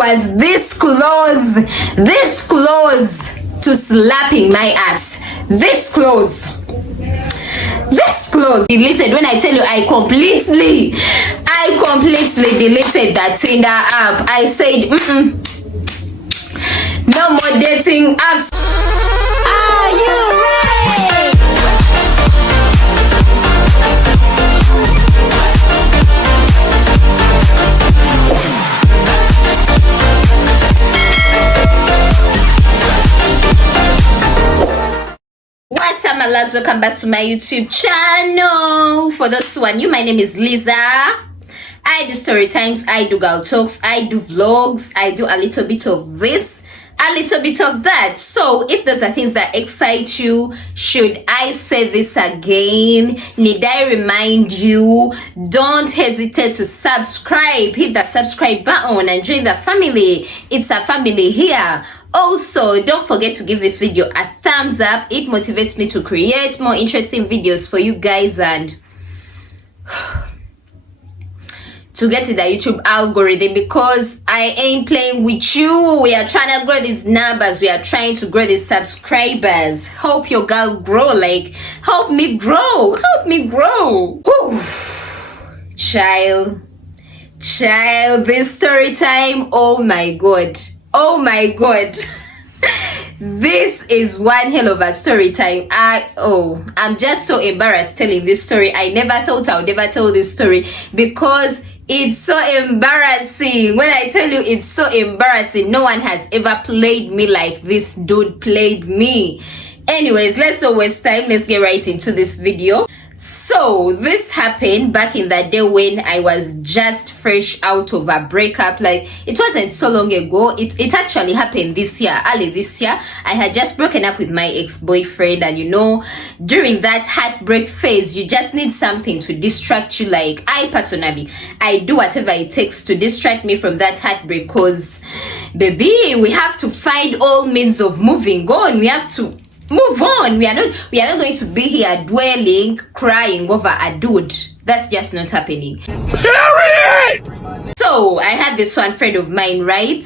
was this close to slapping my ass. This close. Deleted. When I tell you, I completely deleted that Tinder app. I said, no more dating apps. Are you ready? What's up, my loves? Welcome back to my YouTube channel. For this one, my name is Lisa. I do story times, I do girl talks, I do vlogs, I do a little bit of this, a little bit of that. So if those are things that excite you, should I say this again? Need I remind you? Don't hesitate to subscribe. Hit the subscribe button and join the family. It's a family here. Also, don't forget to give this video a thumbs up. It motivates me to create more interesting videos for you guys and to get in the YouTube algorithm, because I ain't playing with you. We are trying to grow these numbers. We are trying to grow these subscribers. Help your girl grow. Like, help me grow. Help me grow. Whew. Child, this story time. Oh my god. Oh my god. This is one hell of a story time. I'm just so embarrassed telling this story. I never thought I would ever tell this story because it's so embarrassing. When I tell you, it's so embarrassing. No one has ever played me like this dude played me. Anyways, let's not waste time. Let's get right into this video. So this happened back in the day when I was just fresh out of a breakup. Like, it wasn't so long ago. It actually happened this year, early this year. I had just broken up with my ex-boyfriend, and during that heartbreak phase, you just need something to distract you. Like, I personally, I do whatever it takes to distract me from that heartbreak, because baby, we have to find all means of moving on. We have to move on. We are not going to be here dwelling, crying over a dude. That's just not happening. Period. So I had this one friend of mine, right?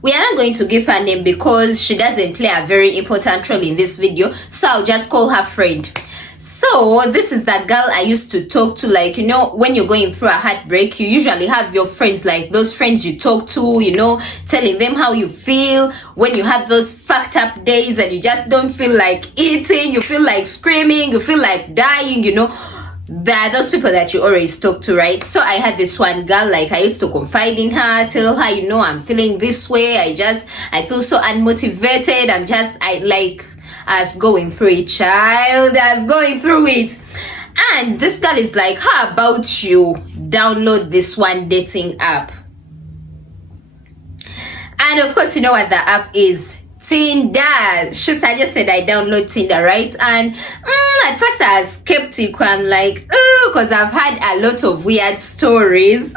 We are not going to give her name because she doesn't play a very important role in this video, so I'll just call her friend. So this is the girl I used to talk to. Like, when you're going through a heartbreak, you usually have your friends, like those friends you talk to, telling them how you feel when you have those fucked up days and you just don't feel like eating, you feel like screaming, you feel like dying. There are those people that you always talk to, right? So I had this one girl, like, I used to confide in her, tell her, I'm feeling this way, I feel so unmotivated, I was going through it, child. I was going through it. And this girl is like, how about you download this one dating app? And of course, you know what the app is? Tinder. She suggested I download Tinder, right? And at first I was skeptical. I'm like, because I've had a lot of weird stories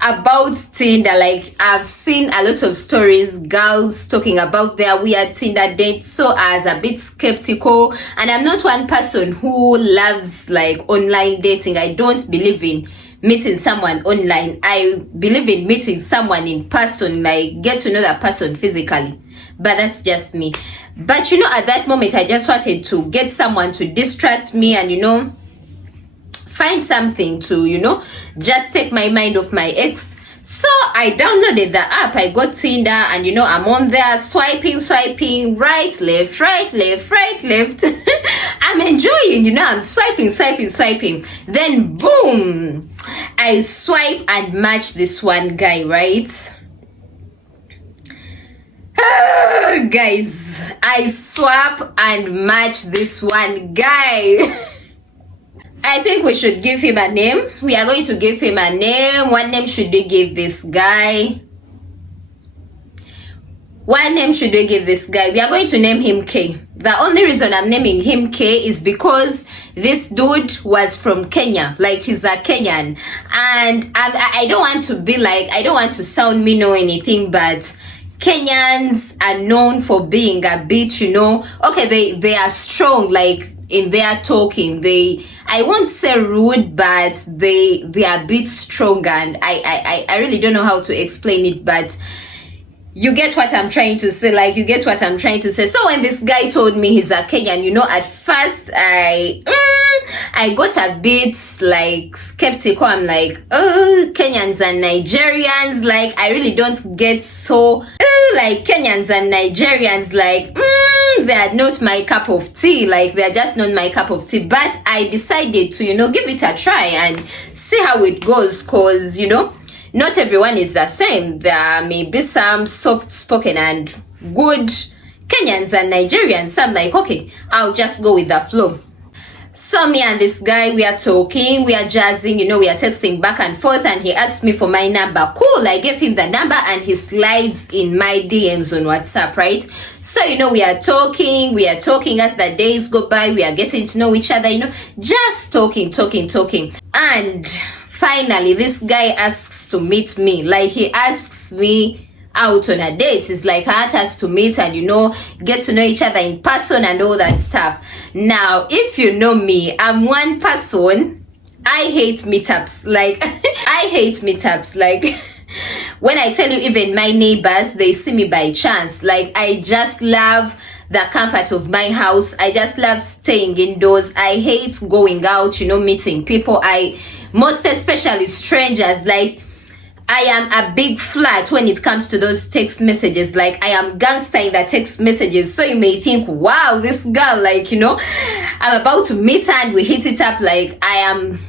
about Tinder. Like, I've seen a lot of stories, girls talking about their weird Tinder dates. So I was a bit skeptical. And I'm not one person who loves like online dating. I don't believe in meeting someone online. I believe in meeting someone in person, like get to know that person physically. But that's just me. But at that moment, I just wanted to get someone to distract me and find something to just take my mind off my ex. So I downloaded the app. I got Tinder, and I'm on there swiping, right, left. I'm enjoying, I'm swiping. Then boom, I swipe and match this one guy, right? Guys, I swap and match this one guy. I think we should give him a name. We are going to give him a name. What name should we give this guy? What name should we give this guy? We are going to name him K. The only reason I'm naming him K is because this dude was from Kenya. Like, he's a Kenyan. And I don't want to be like, I don't want to sound mean or anything, but Kenyans are known for being a bit, okay, they are strong, like in their talking. They I won't say rude, but they are a bit strong, and I really don't know how to explain it, but you get what I'm trying to say. Like, you get what I'm trying to say. So when this guy told me he's a Kenyan, you know, at first I got a bit like skeptical. I'm like, oh, Kenyans and Nigerians, like, I really don't get so like Kenyans and Nigerians, like, they're not my cup of tea. Like, they're just not my cup of tea. But I decided to, you know, give it a try and see how it goes, because, you know, not everyone is the same. There may be some soft-spoken and good Kenyans and Nigerians. So I'm like, okay, I'll just go with the flow. So me and this guy, we are talking, we are jazzing, you know, we are texting back and forth, and he asked me for my number. Cool, I gave him the number, and he slides in my DMs on WhatsApp, right? So, you know, we are talking as the days go by, we are getting to know each other, you know, just talking. And finally, this guy asks to meet me. Like, he asks me out on a date. It's like, I want us to meet and, you know, get to know each other in person and all that stuff. Now, if you know me, I'm one person, I hate meetups. Like, I hate meetups. Like, when I tell you, even my neighbors, they see me by chance. Like, I just love the comfort of my house. I just love staying indoors. I hate going out, you know, meeting people. Most especially strangers. Like, I am a big flirt when it comes to those text messages. Like, I am gangster in the text messages. So you may think, wow, this girl, like, you know, I'm about to meet her and we hit it up. Like, I am,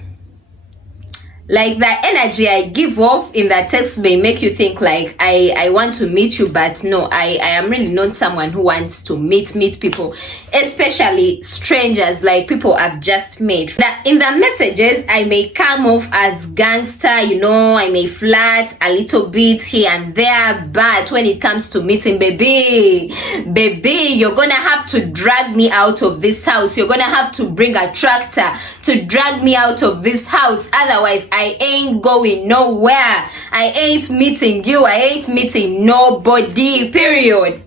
like, the energy I give off in that text may make you think like I want to meet you, but no, I am really not someone who wants to meet people, especially strangers, like people I've just met. In the messages, I may come off as gangster, you know, I may flirt a little bit here and there, but when it comes to meeting, baby, you're gonna have to drag me out of this house. You're gonna have to bring a tractor to drag me out of this house. Otherwise, I ain't going nowhere. I ain't meeting you. I ain't meeting nobody. Period.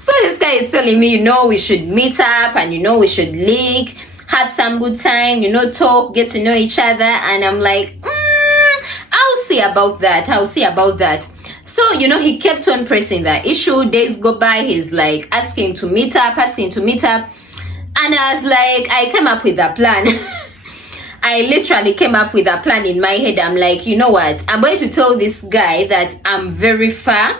So this guy is telling me, you know, we should meet up and, you know, we should link, have some good time, you know, talk, get to know each other. And I'm like, I'll see about that. So, you know, he kept on pressing that issue. Days go by. He's like asking to meet up. And I was like, I came up with a plan. I literally came up with a plan in my head. I'm like, you know what? I'm going to tell this guy that I'm very far.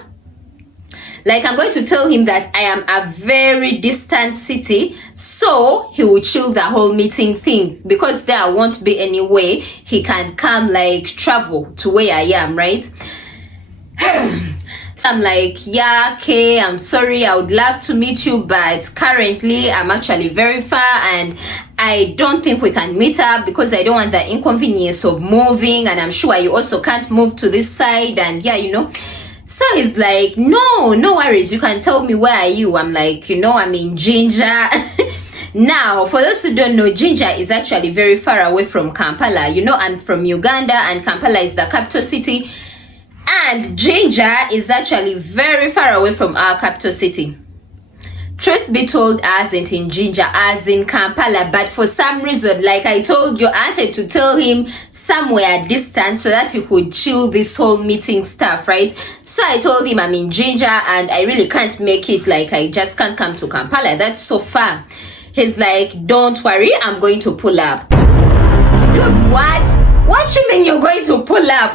Like, I'm going to tell him that I am a very distant city. So he will chill the whole meeting thing. Because there won't be any way he can come, like, travel to where I am, right? So I'm like, yeah, okay, I'm sorry, I would love to meet you, but currently I'm actually very far and I don't think we can meet up because I don't want the inconvenience of moving, and I'm sure you also can't move to this side, and yeah, you know. So he's like, no worries, you can tell me where are you. I'm like, you know, I'm in Ginger. Now, for those who don't know, Ginger is actually very far away from Kampala. You know, I'm from Uganda and Kampala is the capital city. And Ginger is actually very far away from our capital city. Truth be told, as in Ginger, as in Kampala. But for some reason, like I told you, I wanted to tell him somewhere distant so that he could chill this whole meeting stuff, right? So I told him I'm in Ginger and I really can't make it. Like, I just can't come to Kampala. That's so far. He's like, don't worry, I'm going to pull up. Dude, what? What you mean you're going to pull up?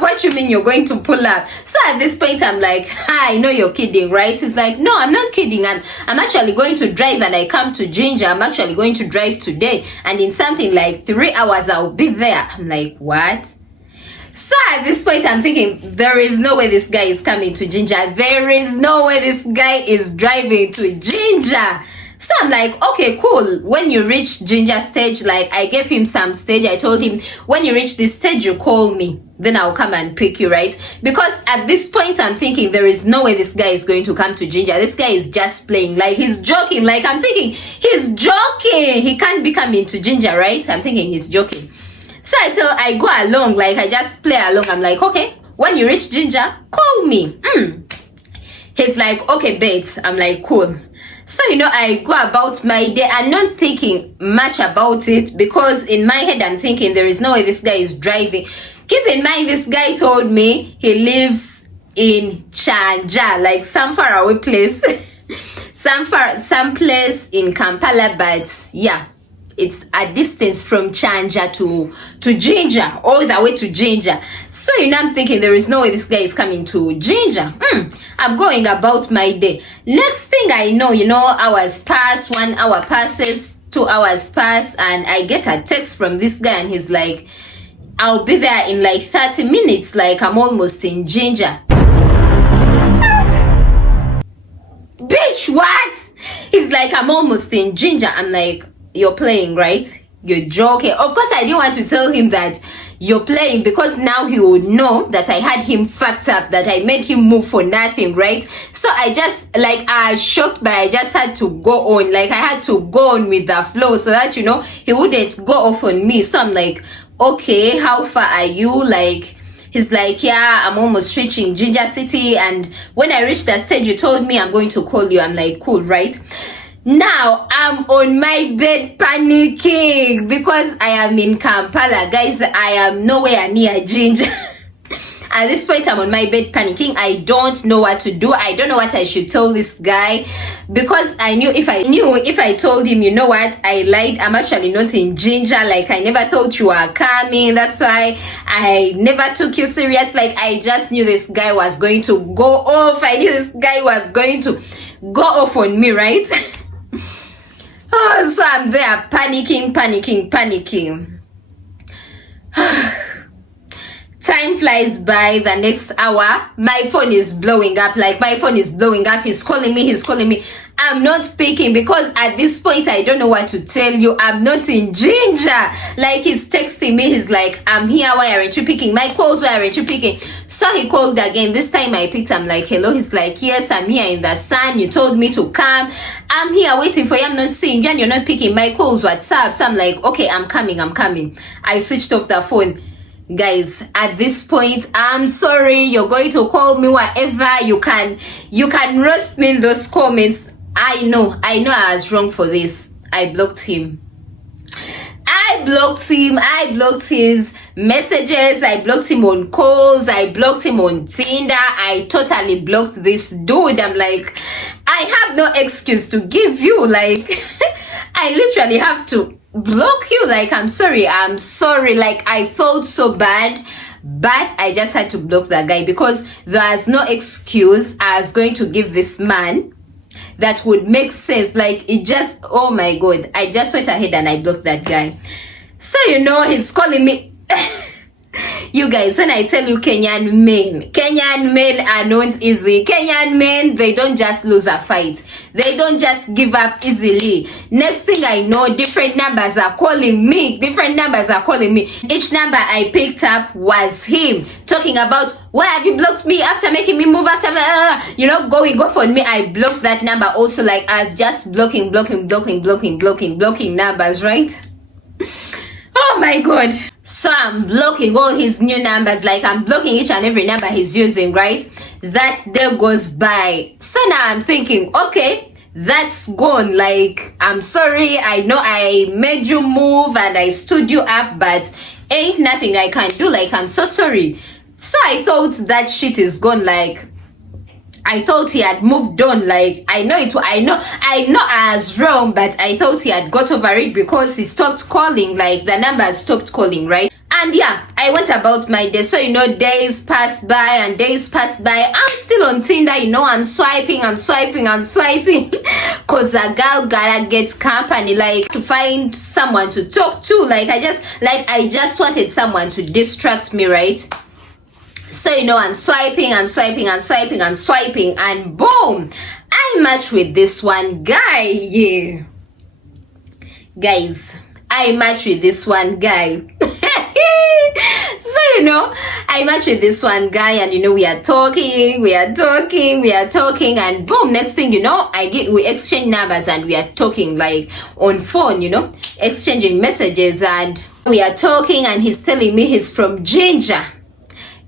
So at this point, I'm like, I know you're kidding, right? He's like, no, I'm not kidding. I'm actually going to drive and I come to Ginger. I'm actually going to drive today. And in something like 3 hours, I'll be there. I'm like, what? So at this point, I'm thinking, there is no way this guy is coming to Ginger. There is no way this guy is driving to Ginger. So I'm like, okay, cool. When you reach Ginger stage, like, I gave him some stage. I told him, when you reach this stage, you call me. Then I'll come and pick you, right? Because at this point, I'm thinking, there is no way this guy is going to come to Ginger. This guy is just playing. Like, he's joking. Like, I'm thinking, he's joking. He can't be coming to Ginger, right? I'm thinking he's joking. So I go along. Like, I just play along. I'm like, okay, when you reach Ginger, call me. He's like, okay, babes. I'm like, cool. So, I go about my day and not thinking much about it, because in my head I'm thinking there is no way this guy is driving. Keep in mind, this guy told me he lives in Chanja, like some far away place. some place in Kampala, but yeah, it's a distance from Chanja to Jinja, all the way to Jinja. So I'm thinking there is no way this guy is coming to Jinja. I'm going about my day. Next thing I know, hours pass, 1 hour passes, 2 hours pass, and I get a text from this guy, and he's like, I'll be there in like 30 minutes, like I'm almost in Jinja. Bitch, what? He's like, I'm almost in Jinja. I'm like, you're playing, right? You're joking. Of course, I didn't want to tell him that you're playing, because now he would know that I had him fucked up, that I made him move for nothing, right? So I just, I was shocked, but I just had to go on. Like, I had to go on with the flow so that, he wouldn't go off on me. So I'm like, okay, how far are you? Like, he's like, yeah, I'm almost reaching Ginger City, and when I reach that stage, you told me I'm going to call you. I'm like, cool, right? Now I'm on my bed panicking because I am in Kampala, guys. I am nowhere near Ginger. At this point, I'm on my bed panicking. I don't know what to do. I don't know what I should tell this guy, because I knew if I told him, you know what, I lied, I'm actually not in Ginger. Like, I never thought you were coming. That's why I never took you serious. Like, I just knew this guy was going to go off. I knew this guy was going to go off on me, right? Oh, so I'm there panicking. Time flies by. The next hour, my phone is blowing up. Like, my phone is blowing up. He's calling me. I'm not picking, because at this point I don't know what to tell you. I'm not in Ginger. Like, he's texting me. He's like, I'm here. Why aren't you picking my calls? Why aren't you picking? So he called again. This time I picked. I'm like, hello. He's like, yes, I'm here in the sun. You told me to come. I'm here waiting for you. I'm not seeing you, and you're not picking my calls. What's up? So I'm like, okay, I'm coming. I switched off the phone. Guys, at this point, I'm sorry. You're going to call me whatever. You can roast me in those comments. I know I was wrong for this. I blocked him. I blocked his messages. I blocked him on calls. I blocked him on Tinder. I totally blocked this dude. I'm like, I have no excuse to give you. Like, I literally have to block you. Like, I'm sorry. Like, I felt so bad, but I just had to block that guy, because there's no excuse I was going to give this man that would make sense. Like, it just, oh my god, I just went ahead and I blocked that guy. So he's calling me. You guys, when I tell you, Kenyan men are not easy. Kenyan men, they don't just lose a fight. They don't just give up easily. Next thing I know, different numbers are calling me. Each number I picked up was him talking about, why have you blocked me after making me move, after going off on me. I blocked that number also. Like, I was just blocking numbers, right? Oh my god. So I'm blocking all his new numbers. Like, I'm blocking each and every number he's using, right? That day goes by. So now I'm thinking, okay, that's gone. Like, I'm sorry. I know I made you move and I stood you up, but ain't nothing I can do. Like, I'm so sorry. So I thought that shit is gone. Like, I thought he had moved on. Like, I know I was wrong, but I thought he had got over it, because he stopped calling. Like, the numbers stopped calling, right? And yeah, I went about my day. So days passed by. I'm still on Tinder. I'm swiping because a girl gotta get company, like, to find someone to talk to. Like, I just wanted someone to distract me, right? So I'm swiping, and boom, I match with this one guy. Yeah, guys, I match with this one guy. So I match with this one guy, and we are talking, and boom, next thing we exchange numbers, and we are talking, like, on phone, exchanging messages, and we are talking, and he's telling me he's from Ginger.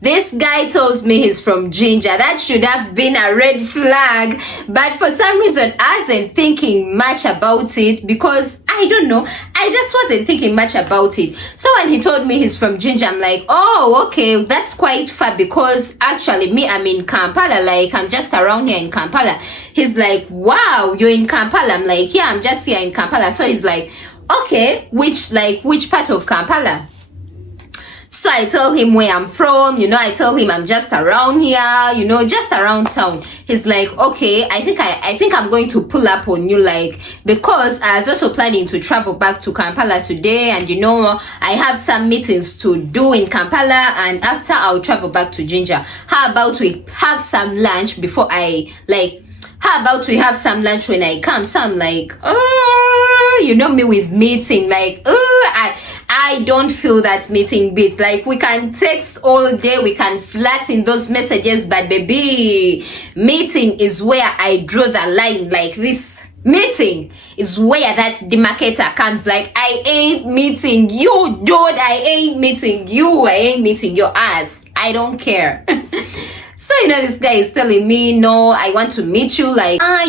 This guy tells me he's from Ginger. That should have been a red flag. But for some reason, I wasn't thinking much about it because, I don't know, I just wasn't thinking much about it. So when he told me he's from Ginger, I'm like, oh, okay, that's quite far because actually me, I'm in Kampala. Like, I'm just around here in Kampala. He's like, wow, you're in Kampala. I'm like, yeah, I'm just here in Kampala. So he's like, okay, which part of Kampala? So I tell him where I'm from, I tell him I'm just around here, just around town. He's like, okay, I think I'm going to pull up on you, like, because I was also planning to travel back to Kampala today, and I have some meetings to do in Kampala, and after I'll travel back to Ginger. How about we have some lunch before how about we have some lunch when I come? So I'm like, oh, me with meeting, like, oh, I don't feel that meeting bit. Like, we can text all day, we can flirt in those messages, but baby, meeting is where I draw the line. Like, this meeting is where that demarcator comes. Like, I ain't meeting you, dude. I ain't meeting you. I ain't meeting your ass. I don't care. So, this guy is telling me, no, I want to meet you. Like, I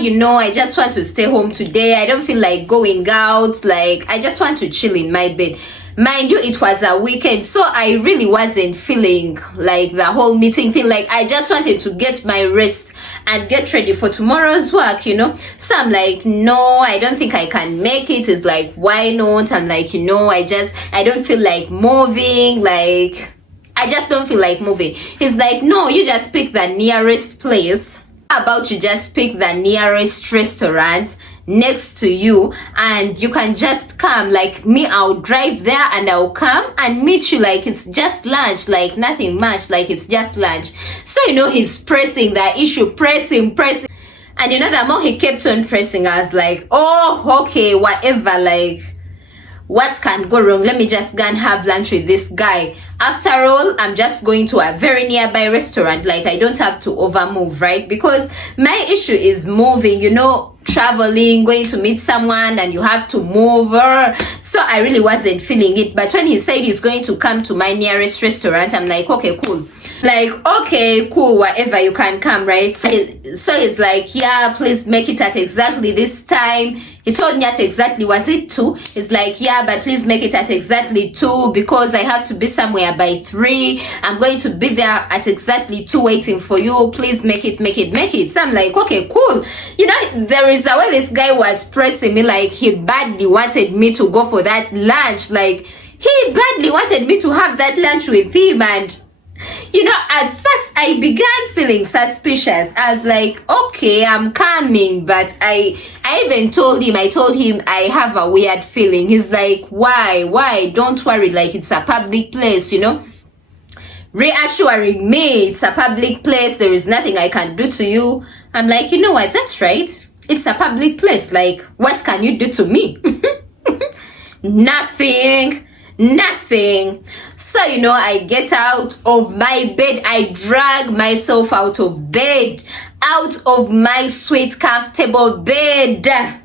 just want to stay home today. I don't feel like going out. Like, I just want to chill in my bed. Mind you, it was a weekend, so I really wasn't feeling like the whole meeting thing. Like, I just wanted to get my rest and get ready for tomorrow's work, So I'm like, no, I don't think I can make it. It's like, why not? I'm like, I don't feel like moving. Like, I just don't feel like moving. He's like, no, you just pick the nearest place. How about you just pick the nearest restaurant next to you and you can just come? Like, me, I'll drive there and I'll come and meet you. Like, it's just lunch, like nothing much, like it's just lunch. So he's pressing the issue, pressing, and the more he kept on pressing, I was like, oh, okay, whatever, like, what can go wrong? Let me just go and have lunch with this guy. After all, I'm just going to a very nearby restaurant. Like, I don't have to overmove, right? Because my issue is moving, traveling, going to meet someone, and you have to move. So I really wasn't feeling it. But when he said he's going to come to my nearest restaurant, I'm like, okay, cool. Like, okay, cool, whatever, you can come, right? So he's like, yeah, please make it at exactly this time. He told me at exactly, was it 2? He's like, yeah, but please make it at exactly 2 because I have to be somewhere by 3. I'm going to be there at exactly 2 waiting for you. Please make it. So I'm like, okay, cool. There is a way this guy was pressing me, like he badly wanted me to go for that lunch. Like, he badly wanted me to have that lunch with him. And at first I began feeling suspicious. I was like, okay, I'm coming, but I even told him I have a weird feeling. He's like, why? Don't worry, like, it's a public place, reassuring me it's a public place, there is nothing I can do to you. I'm like, you know what, that's right, it's a public place, like, what can you do to me? Nothing. So I get out of my bed, I drag myself out of bed, out of my sweet comfortable bed, and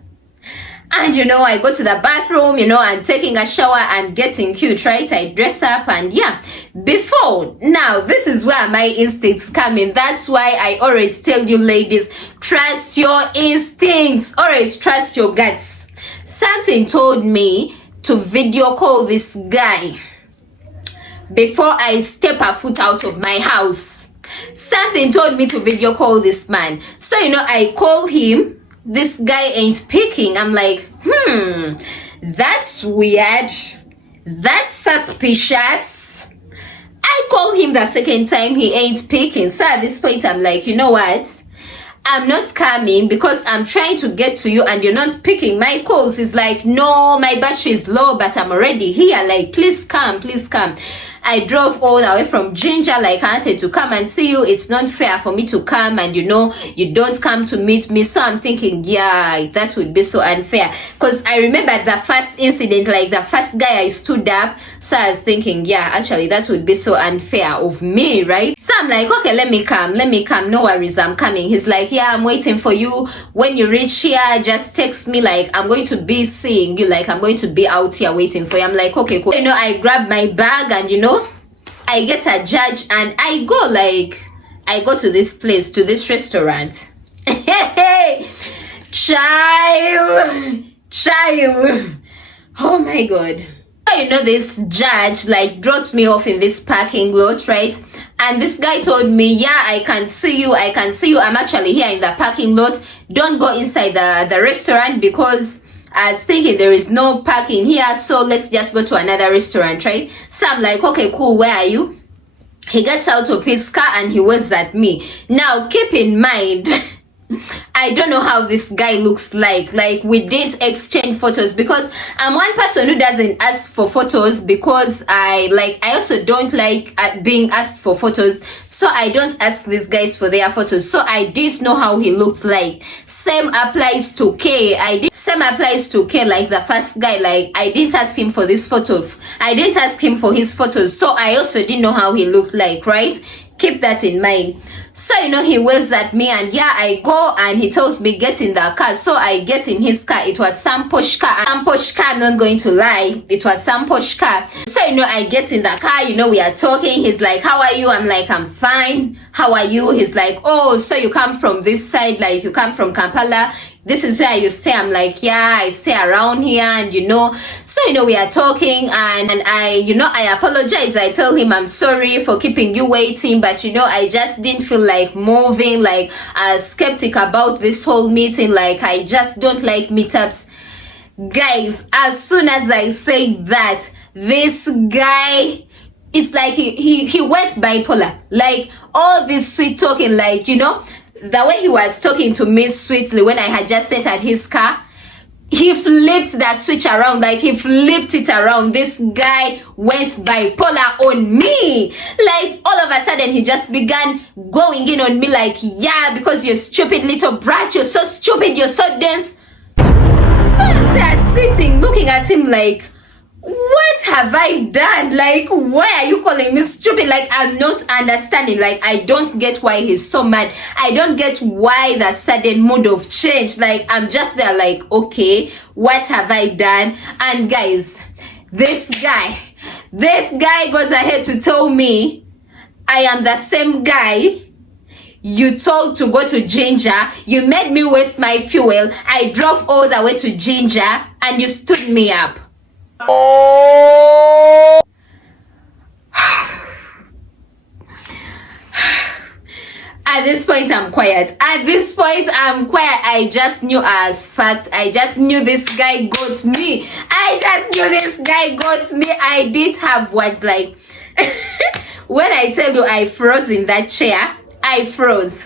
I go to the bathroom, and taking a shower and getting cute, right? I dress up, and yeah, now this is where my instincts come in. That's why I always tell you ladies, trust your instincts, always trust your guts. Something told me to video call this guy before I step a foot out of my house. Something told me to video call this man. So I call him, this guy ain't picking. I'm like, that's weird, that's suspicious. I call him the second time, he ain't picking. So at this point I'm like, you know what, I'm not coming because I'm trying to get to you and you're not picking my calls. It's like, no, my battery is low, but I'm already here. Like, please come. I drove all the way from Ginger, like, I wanted to come and see you. It's not fair for me to come and you don't come to meet me. So I'm thinking, yeah, that would be so unfair. Because I remember the first incident, like the first guy I stood up. So I was thinking, yeah, actually that would be so unfair of me, right? So I'm like, okay, let me come, no worries, I'm coming. He's like, yeah, I'm waiting for you. When you reach here, just text me, like, I'm going to be seeing you, like, I'm going to be out here waiting for you. I'm like, okay, cool. I grab my bag and I get a judge and I go to this place, to this restaurant. Hey, child. Oh my god. This judge like dropped me off in this parking lot, right? And this guy told me, yeah, I can see you. I'm actually here in the parking lot. Don't go inside the restaurant because I was thinking there is no parking here, so let's just go to another restaurant, right? So I'm like, okay, cool, where are you? He gets out of his car and he waves at me. Now, keep in mind, I don't know how this guy looks like. Like, we didn't exchange photos because I'm one person who doesn't ask for photos because I also don't like being asked for photos. So I don't ask these guys for their photos. So I didn't know how he looked like. Same applies to K. Like the first guy. Like, I didn't ask him for this photo. I didn't ask him for his photos. So I also didn't know how he looked like, right? Keep that in mind. So, he waves at me and yeah, I go and he tells me get in the car. So I get in his car. It was some posh car. I'm not going to lie. It was some posh car. So, I get in the car, we are talking. He's like, how are you? I'm like, I'm fine. How are you? He's like, oh, so you come from this side, like you come from Kampala. This is where you stay. I'm like, yeah, I stay around here. And so we are talking and I apologize. I tell him I'm sorry for keeping you waiting, but I just didn't feel like moving. Like, I was skeptic about this whole meeting. Like, I just don't like meetups. Guys, as soon as I say that, this guy, it's like he went bipolar. Like, all this sweet talking, like, the way he was talking to me sweetly when I had just entered his car, he flipped that switch around. Like, he flipped it around. This guy went bipolar on me. Like, all of a sudden, he just began going in on me like, yeah, because you're stupid little brat. You're so stupid. You're so dense. So they're sitting, looking at him like, what have I done? Like, why are you calling me stupid? Like, I'm not understanding. Like, I don't get why he's so mad. I don't get why the sudden mood of change. Like, I'm just there like, okay, what have I done? And guys, this guy goes ahead to tell me I am the same guy you told to go to Ginger. You made me waste my fuel. I drove all the way to Ginger and you stood me up. Oh. At this point, I'm quiet. I just knew as fact. I just knew this guy got me. I did have words like when I tell you I froze in that chair. I froze.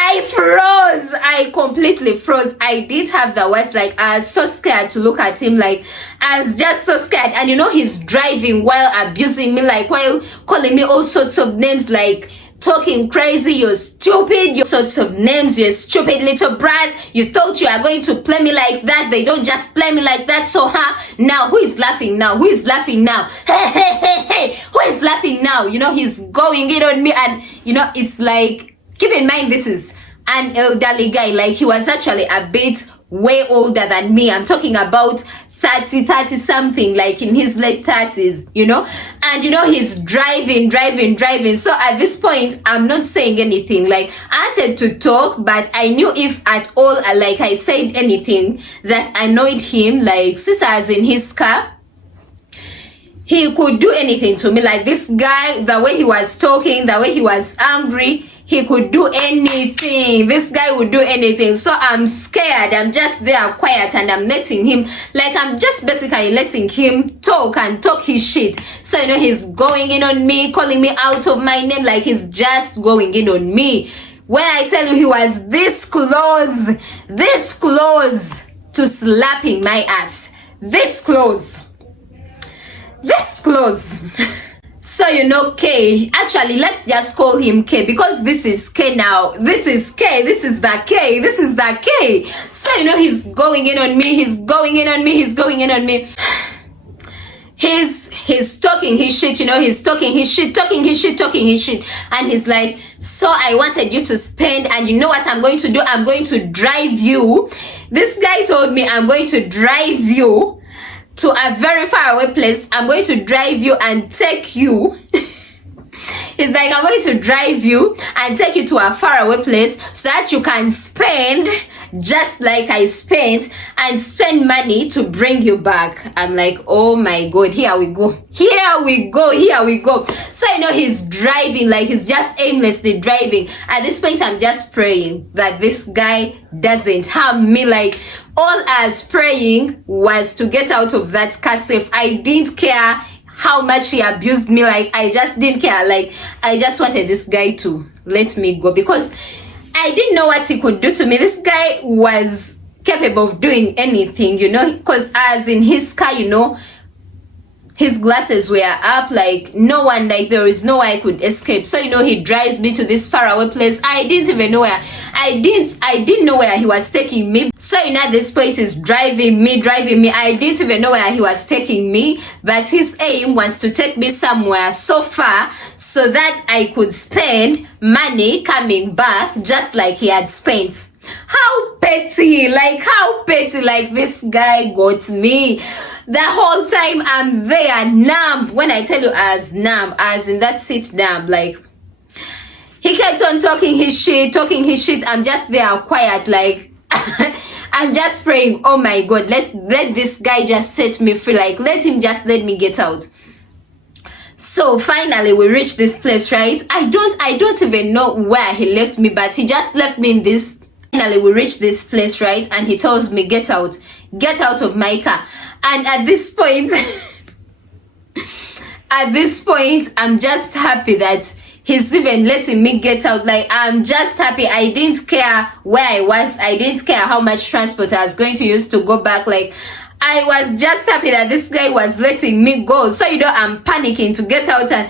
I completely froze. I did have the words like, I was so scared to look at him. Like, I was just so scared. And he's driving while abusing me, like while calling me all sorts of names, like talking crazy. You're stupid. You're sorts of names. You're stupid little brat. You thought you are going to play me like that. They don't just play me like that. So now who is laughing now? Hey, who is laughing now? He's going in on me. And it's like, keep in mind, this is an elderly guy. Like, he was actually a bit way older than me. I'm talking about 30 something, like in his late 30s, and he's driving. So at this point, I'm not saying anything. Like, I wanted to talk, but I knew if at all, like, I said anything that annoyed him, like, since I was in his car, he could do anything to me. Like, this guy, the way he was talking, the way he was angry, he could do anything. This guy would do anything. So I'm scared. I'm just there quiet and I'm letting him, like, I'm just basically letting him talk his shit. So, he's going in on me, calling me out of my name. Like, he's just going in on me. When I tell you he was this close to slapping my ass. This close. So, K. Actually, let's just call him K because this is K now. This is K. This is the K. So, he's going in on me. He's talking his shit, he's talking his shit. And he's like, so I wanted you to spend, and you know what I'm going to do? I'm going to drive you. This guy told me I'm going to drive you to a very far away place. I'm going to drive you and take you. It's like I'm going to drive you and take you to a faraway place so that you can spend just like I spent and spend money to bring you back. I'm like, oh my God, here we go. Here we go. Here we go. So, you know, he's driving, like he's just aimlessly driving. At this point, I'm just praying that this guy doesn't harm me. Like, all I was praying was to get out of that car safe. I didn't care how much he abused me. Like, I just didn't care. Like, I just wanted this guy to let me go because I didn't know what he could do to me. This guy was capable of doing anything, you know, because as in his car, you know, his glasses were up, like no one, like there is no way I could escape. So, you know, he drives me to this faraway place. I didn't even know where, I didn't know where he was taking me. So, you know, at this point he's driving me. I didn't even know where he was taking me, but his aim was to take me somewhere so far so that I could spend money coming back just like he had spent. How petty, like how petty, like this guy got me. The whole time I'm there, numb. When I tell you as numb, as in that seat numb, like he kept on talking his shit. I'm just there quiet, like I'm just praying, oh my God, let this guy just set me free, like let him just let me get out. So finally we reached this place, right? I don't even know where he left me, but he just left me in this. Finally we reached this place, right? And he tells me, get out of my car. And at this point I'm just happy that he's even letting me get out. Like, I'm just happy. I didn't care where I was. I didn't care how much transport I was going to use to go back. Like, I was just happy that this guy was letting me go. So, you know, I'm panicking to get out. And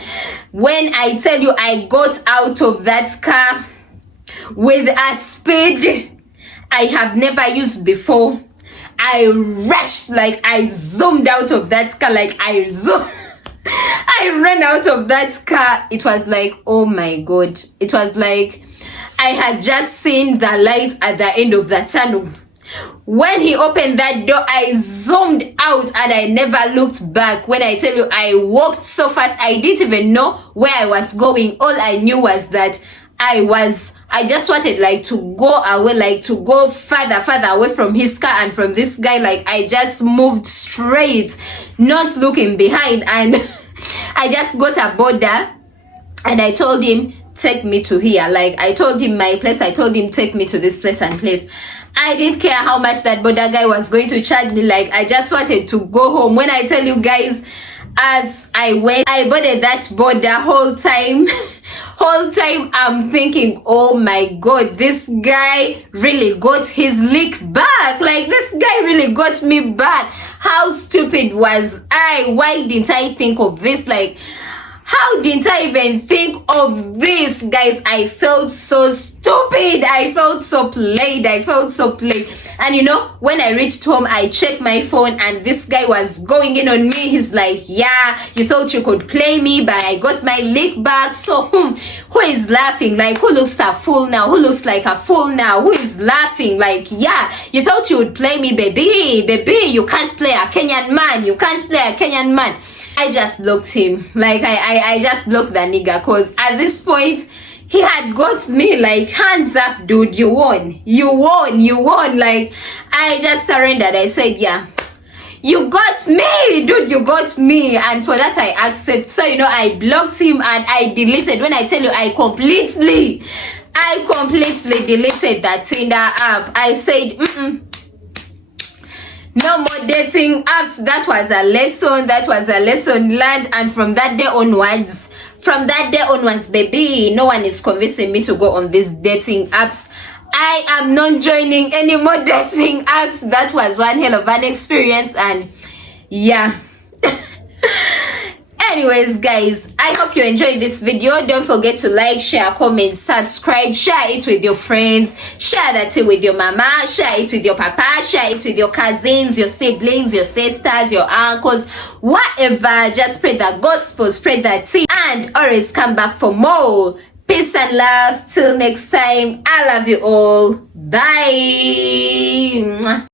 when I tell you I got out of that car with a speed I have never used before, I rushed, like I zoomed out of that car, like I ran out of that car. It was like, oh my God. It was like I had just seen the light at the end of the tunnel. When he opened that door, I zoomed out and I never looked back. When I tell you I walked so fast, I didn't even know where I was going. All I knew was that I just wanted like to go away, like to go further away from his car and from this guy. Like, I just moved straight, not looking behind. And I just got a border and I told him, take me to here. Like, I told him my place. I told him, take me to this place and place. I didn't care how much that border guy was going to charge me. Like, I just wanted to go home. When I tell you guys, as I went, I boarded that border. Whole time I'm thinking, oh my God, this guy really got his lick back. Like, this guy really got me back. How stupid was I? Why didn't I think of this? Like, how didn't I even think of this? Guys, I felt so stupid. I felt so played. And you know, when I reached home, I checked my phone and this guy was going in on me. He's like, yeah, you thought you could play me, but I got my lick back. So who is laughing? Like, who looks a fool now? Who looks like a fool now? Who is laughing? Like, yeah, you thought you would play me, baby. You can't play a Kenyan man. I just blocked him. Like, I just blocked the nigga, because at this point he had got me. Like, hands up, dude, you won. Like, I just surrendered. I said, yeah, you got me, dude, you got me. And for that I accept. So, you know, I blocked him and I deleted. When I tell you, I completely deleted that Tinder app. I said, no more dating apps. That was a lesson learned. And from that day onwards, baby, no one is convincing me to go on these dating apps. I am not joining any more dating apps. That was one hell of an experience. And yeah. Anyways, guys, I hope you enjoyed this video. Don't forget to like, share, comment, subscribe, share it with your friends, share that with your mama, share it with your papa, share it with your cousins, your siblings, your sisters, your uncles, whatever. Just spread the gospel, spread the tea, and always come back for more. Peace and love. Till next time, I love you all. Bye.